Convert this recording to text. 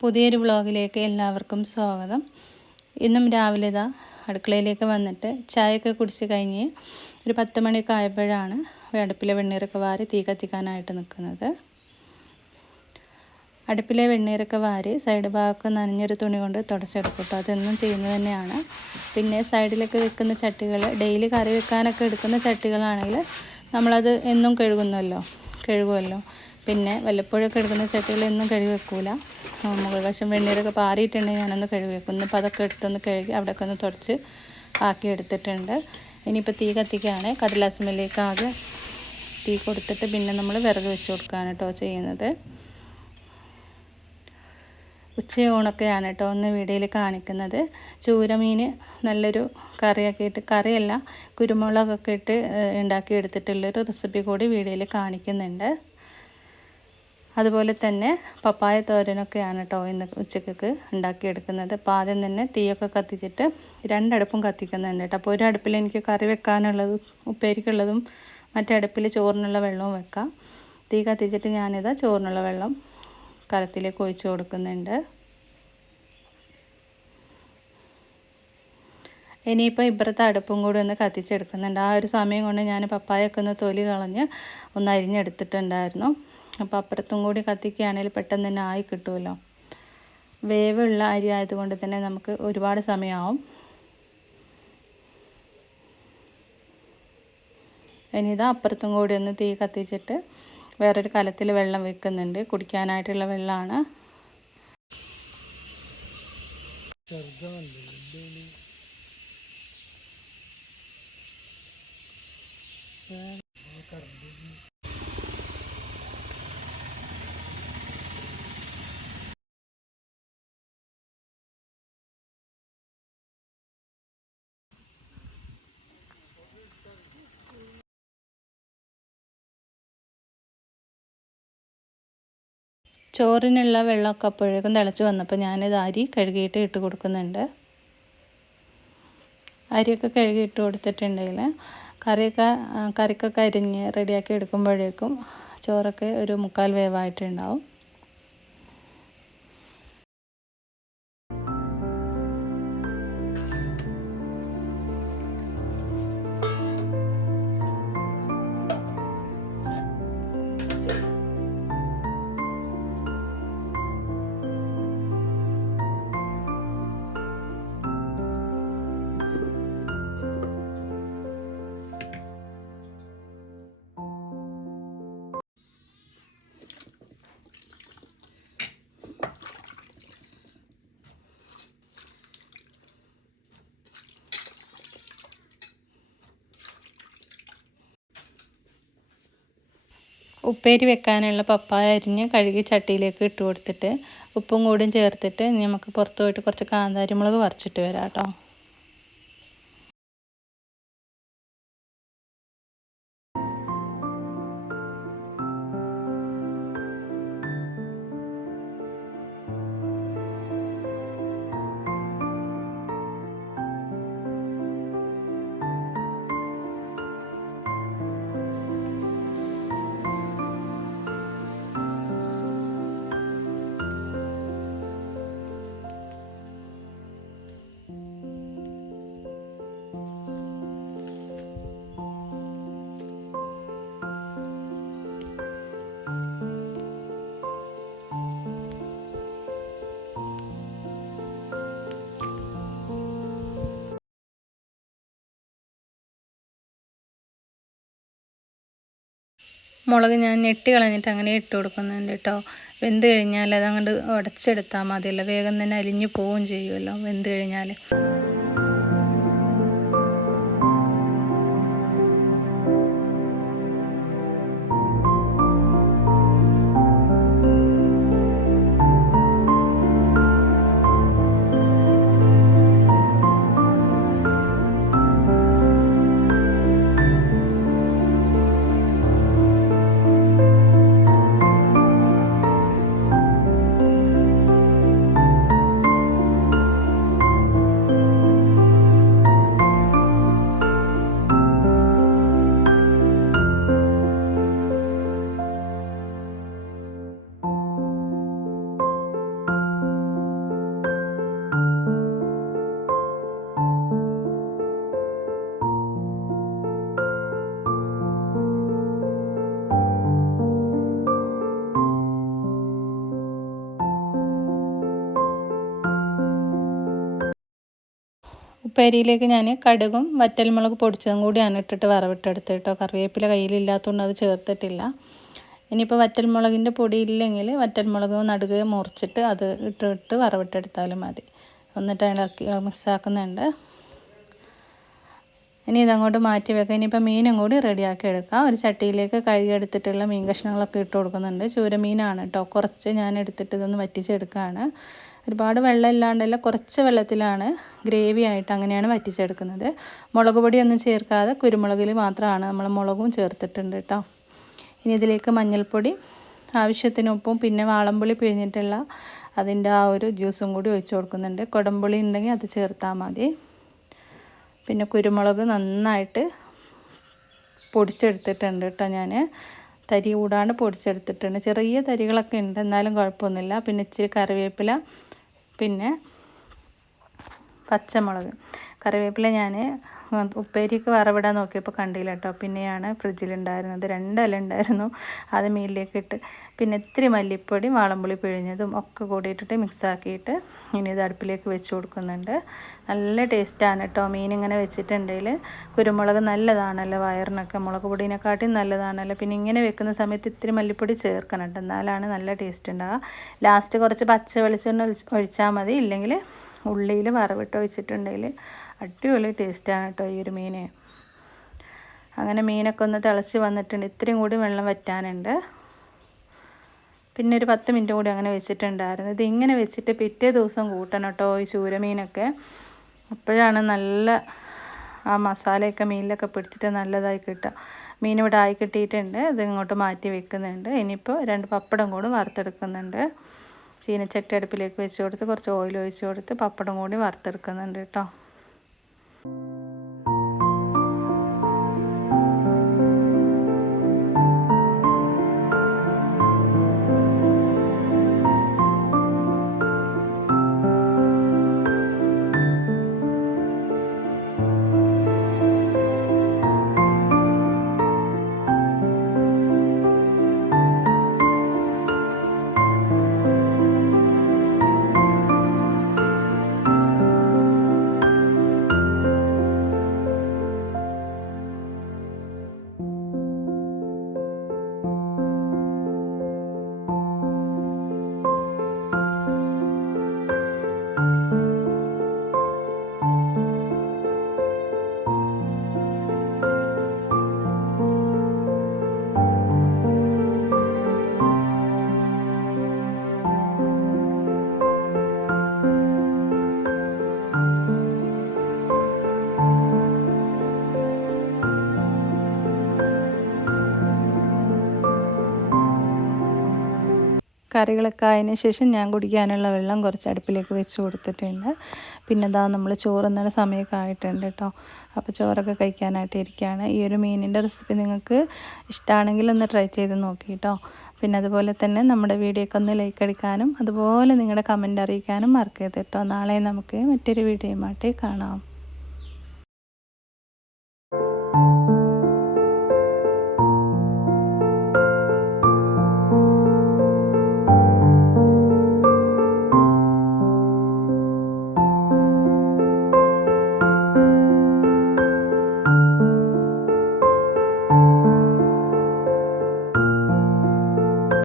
പുതിയൊരു വ്ളോഗിലേക്ക് എല്ലാവർക്കും സ്വാഗതം. ഇന്നും രാവിലെ അടുക്കളയിലേക്ക് വന്നിട്ട് ചായയൊക്കെ കുടിച്ച് കഴിഞ്ഞ് ഒരു 10 മണിയൊക്കെ ആയപ്പോഴാണ് അടുപ്പിലെ വെണ്ണീരൊക്കെ വാരി തീ കത്തിക്കാനായിട്ട് നിൽക്കുന്നത്. അടുപ്പിലെ വെണ്ണീരൊക്കെ വാരി സൈഡ് ഭാഗമൊക്കെ നനഞ്ഞൊരു തുണി കൊണ്ട് തുടച്ചെടുക്കും കേട്ടോ. അതെന്നും ചെയ്യുന്നത് തന്നെയാണ്. പിന്നെ സൈഡിലൊക്കെ വെക്കുന്ന ചട്ടികൾ, ഡെയിലി കറി വെക്കാനൊക്കെ എടുക്കുന്ന ചട്ടികളാണെങ്കിൽ നമ്മളത് എന്നും കഴുകുമല്ലോ. പിന്നെ വല്ലപ്പോഴൊക്കെ എടുക്കുന്ന ചട്ടികൾ എന്നും കഴുകി വെക്കൂല. മുകൾ വശം വെണ്ണീരൊക്കെ പാറിയിട്ടുണ്ടെങ്കിൽ ഞാനൊന്ന് കഴുകി വെക്കും. ഇന്നിപ്പോൾ അതൊക്കെ എടുത്തൊന്ന് കഴുകി അവിടെയൊക്കെ ഒന്ന് തുടച്ച് ആക്കി എടുത്തിട്ടുണ്ട്. ഇനിയിപ്പോൾ തീ കത്തിക്കുകയാണ്. കടലാസിമേലേക്ക് ആകെ തീ കൊടുത്തിട്ട് പിന്നെ നമ്മൾ വിറക് വെച്ച് കൊടുക്കുകയാണ് കേട്ടോ ചെയ്യുന്നത്. ഉച്ചയൂണൊക്കെയാണ് കേട്ടോ ഒന്ന് വീഡിയോയിൽ കാണിക്കുന്നത്. ചൂരമീൻ നല്ലൊരു കറിയാക്കിയിട്ട്, കറിയല്ല കുരുമുളകൊക്കെ ഇട്ട് ഉണ്ടാക്കിയെടുത്തിട്ടുള്ളൊരു റെസിപ്പി കൂടി വീഡിയോയിൽ കാണിക്കുന്നുണ്ട്. അതുപോലെ തന്നെ പപ്പായ തോരനൊക്കെയാണ് കേട്ടോ ഇന്ന് ഉച്ചയ്ക്ക് ഉണ്ടാക്കിയെടുക്കുന്നത്. അപ്പോൾ ആദ്യം തന്നെ തീയൊക്കെ കത്തിച്ചിട്ട് 2 അടുപ്പും കത്തിക്കുന്നുണ്ട് കേട്ടോ. അപ്പോൾ ഒരു അടുപ്പിൽ എനിക്ക് കറി വെക്കാനുള്ളതും ഉപ്പേരിക്കുള്ളതും മറ്റേ അടുപ്പിൽ ചോറിനുള്ള വെള്ളവും വെക്കാം. തീ കത്തിച്ചിട്ട് ഞാനിതാ ചോറിനുള്ള വെള്ളം കലത്തിലേക്ക് ഒഴിച്ച് കൊടുക്കുന്നുണ്ട്. ഇനിയിപ്പോൾ ഇപ്പുറത്തെ അടുപ്പും കൂടി ഒന്ന് കത്തിച്ചെടുക്കുന്നുണ്ട്. ആ ഒരു സമയം കൊണ്ട് ഞാൻ പപ്പായൊക്കെ ഒന്ന് തൊലി കളഞ്ഞ് ഒന്ന് അരിഞ്ഞെടുത്തിട്ടുണ്ടായിരുന്നു. അപ്പോൾ അപ്പുറത്തും കൂടി കത്തിക്കുകയാണെങ്കിൽ പെട്ടെന്ന് തന്നെ ആയി കിട്ടുമല്ലോ. വേവുള്ള അരി ആയതുകൊണ്ട് തന്നെ നമുക്ക് ഒരുപാട് സമയമാവും. ഇനി അപ്പുറത്തും കൂടി ഒന്ന് തീ കത്തിച്ചിട്ട് വേറൊരു കലത്തിൽ വെള്ളം വെക്കുന്നുണ്ട്. കുടിക്കാനായിട്ടുള്ള വെള്ളമാണ്. ചോറിനുള്ള വെള്ളമൊക്കെ അപ്പോഴേക്കും തിളച്ച് വന്നപ്പോൾ ഞാനിത് അരി കഴുകിയിട്ട് ഇട്ട് കൊടുക്കുന്നുണ്ട്. അരിയൊക്കെ കഴുകി ഇട്ട് കൊടുത്തിട്ടുണ്ടെങ്കിൽ കറിക്കൊക്കെ അരിഞ്ഞ് റെഡിയാക്കി എടുക്കുമ്പോഴേക്കും ചോറൊക്കെ ഒരു 3/4 വേവായിട്ടുണ്ടാവും. ഉപ്പേരി വെക്കാനുള്ള പപ്പായ അരിഞ്ഞ് കഴുകി ചട്ടിയിലേക്ക് ഇട്ട് കൊടുത്തിട്ട് ഉപ്പും കൂടിയും ചേർത്തിട്ട് നമുക്ക് പുറത്ത് പോയിട്ട് കുറച്ച് കാന്താരിമുളക് പറിച്ചിട്ട് വരാം കേട്ടോ. മുളക് ഞാൻ ഞെട്ടി കളഞ്ഞിട്ട് അങ്ങനെ ഇട്ട് കൊടുക്കുന്നുണ്ട് കേട്ടോ. വെന്ത് കഴിഞ്ഞാൽ അതങ്ങോട്ട് ഉടച്ചെടുത്താൽ മതിയല്ലോ. വേഗം തന്നെ അലിഞ്ഞു പോവുകയും ചെയ്യുമല്ലോ വെന്ത് കഴിഞ്ഞാൽ. ഉപ്പേരിയിലേക്ക് ഞാൻ കടുകും വറ്റൽമുളക് പൊടിച്ചതും കൂടിയാണ് ഇട്ടിട്ട് വറവിട്ടെടുത്ത് കേട്ടോ. കറിവേപ്പില കയ്യിലില്ലാത്തതുകൊണ്ട് അത് ചേർത്തിട്ടില്ല. ഇനിയിപ്പോൾ വറ്റൽമുളകിൻ്റെ പൊടി ഇല്ലെങ്കിൽ വറ്റൽമുളക് നടുകെ മുറിച്ചിട്ട് അത് ഇട്ടിട്ട് വറവിട്ടെടുത്താലും മതി. എന്നിട്ട് ഇളക്കി മിക്സാക്കുന്നുണ്ട്. ഇനി ഇതങ്ങോട്ട് മാറ്റി വെക്കാം. ഇനിയിപ്പോൾ മീനും കൂടി റെഡിയാക്കി എടുക്കാം. ഒരു ചട്ടിയിലേക്ക് കഴുകിയെടുത്തിട്ടുള്ള മീൻ കഷ്ണങ്ങളൊക്കെ ഇട്ട് കൊടുക്കുന്നുണ്ട്. ചൂരമീനാണ് കേട്ടോ. കുറച്ച് ഞാൻ എടുത്തിട്ട് ഇതൊന്ന് വറ്റിച്ചെടുക്കുകയാണ്. ഒരുപാട് വെള്ളം ഇല്ലാണ്ടല്ല, കുറച്ച് വെള്ളത്തിലാണ് ഗ്രേവി ആയിട്ട് അങ്ങനെയാണ് വറ്റിച്ചെടുക്കുന്നത്. മുളക് പൊടിയൊന്നും ചേർക്കാതെ കുരുമുളകിൽ മാത്രമാണ് നമ്മൾ മുളകും ചേർത്തിട്ടുണ്ട് കേട്ടോ. ഇനി ഇതിലേക്ക് മഞ്ഞൾപ്പൊടി, ആവശ്യത്തിന് ഉപ്പും, പിന്നെ വാളംപുളി പിഴിഞ്ഞിട്ടുള്ള അതിൻ്റെ ആ ഒരു ജ്യൂസും കൂടി ഒഴിച്ച് കൊടുക്കുന്നുണ്ട്. കുടംപുളി ഉണ്ടെങ്കിൽ അത് ചേർത്താൽ മതി. പിന്നെ കുരുമുളക് നന്നായിട്ട് പൊടിച്ചെടുത്തിട്ടുണ്ട് കേട്ടോ. ഞാൻ തരി കൂടാണ്ട് പൊടിച്ചെടുത്തിട്ടുണ്ട്. ചെറിയ തരികളൊക്കെ ഉണ്ട്, എന്നാലും കുഴപ്പമൊന്നുമില്ല. പിന്നെ ഇച്ചിരി കറിവേപ്പില, പിന്നെ പച്ചമുളക്. കറിവേപ്പില ഞാൻ ഉപ്പേരിക്ക് വറവിടാൻ നോക്കിയപ്പോൾ കണ്ടില്ല കേട്ടോ. പിന്നെയാണ് ഫ്രിഡ്ജിലുണ്ടായിരുന്നത്. 2 ഇല ഉണ്ടായിരുന്നു, അത് മീനിലേക്ക് ഇട്ട്. പിന്നെ ഇത്തിരി മല്ലിപ്പൊടി, വാളംപുളി പിഴിഞ്ഞതും ഒക്കെ കൂടിയിട്ടിട്ട് മിക്സാക്കിയിട്ട് ഇനി ഇത് അടുപ്പിലേക്ക് വെച്ച് കൊടുക്കുന്നുണ്ട്. നല്ല ടേസ്റ്റാണ് കേട്ടോ മീൻ ഇങ്ങനെ വെച്ചിട്ടുണ്ടെങ്കിൽ. കുരുമുളക് നല്ലതാണല്ലോ വയറിനൊക്കെ, മുളക് പൊടിനെക്കാട്ടിയും നല്ലതാണല്ലോ. പിന്നെ ഇങ്ങനെ വെക്കുന്ന സമയത്ത് ഇത്തിരി മല്ലിപ്പൊടി ചേർക്കണം കേട്ടോ, എന്നാലാണ് നല്ല ടേസ്റ്റ് ഉണ്ടാവുക. ലാസ്റ്റ് കുറച്ച് പച്ച വെളിച്ചെണ്ണ ഒഴിച്ചാൽ മതി. ഇല്ലെങ്കിൽ ഉള്ളിയിൽ വറവിട്ട് ഒഴിച്ചിട്ടുണ്ടെങ്കിൽ അടിപൊളി ടേസ്റ്റാണ് കേട്ടോ ഈ ഒരു മീൻ. അങ്ങനെ മീനൊക്കെ ഒന്ന് തിളച്ച് വന്നിട്ടുണ്ട്. ഇത്രയും കൂടി വെള്ളം വറ്റാനുണ്ട്. പിന്നെ ഒരു 10 മിനിറ്റ് കൂടി അങ്ങനെ വെച്ചിട്ടുണ്ടായിരുന്നു. ഇത് ഇങ്ങനെ വെച്ചിട്ട് പിറ്റേ ദിവസം കൂട്ടണം കേട്ടോ ഈ ചൂരമീനൊക്കെ. അപ്പോഴാണ് നല്ല ആ മസാലയൊക്കെ മീനിലൊക്കെ പിടിച്ചിട്ട് നല്ലതായി കിട്ടുക. മീൻ ഇവിടെ ആയി കിട്ടിയിട്ടുണ്ട്. ഇത് ഇങ്ങോട്ട് മാറ്റി വെക്കുന്നുണ്ട്. ഇനിയിപ്പോൾ 2 പപ്പടം കൂടി വറുത്തെടുക്കുന്നുണ്ട്. ചീനച്ചട്ടി അടുപ്പിലേക്ക് വെച്ച് കൊടുത്ത് കുറച്ച് ഓയിൽ ഒഴിച്ച് കൊടുത്ത് പപ്പടം കൂടി വറുത്തെടുക്കുന്നുണ്ട് കേട്ടോ. കറികളൊക്കെ ആയതിന് ശേഷം ഞാൻ കുടിക്കാനുള്ള വെള്ളം കുറച്ച് അടുപ്പിലേക്ക് വെച്ച് കൊടുത്തിട്ടുണ്ട്. പിന്നെ ഇതാ നമ്മൾ ചോറുന്നണ സമയമൊക്കെ ആയിട്ടുണ്ട് കേട്ടോ. അപ്പോൾ ചോറൊക്കെ കഴിക്കാനായിട്ട് ഇരിക്കുകയാണ്. ഈ ഒരു മീനിൻ്റെ റെസിപ്പി നിങ്ങൾക്ക് ഇഷ്ടമാണെങ്കിൽ ഒന്ന് ട്രൈ ചെയ്ത് നോക്കി കേട്ടോ. പിന്നെ അതുപോലെ തന്നെ നമ്മുടെ വീഡിയോക്ക് ഒന്ന് ലൈക്ക് അടിക്കാനും അതുപോലെ നിങ്ങളുടെ കമൻറ്റ് അറിയിക്കാനും മറക്കരുത് കേട്ടോ. നാളെ നമുക്ക് മറ്റൊരു വീഡിയോയുമായിട്ട് കാണാം.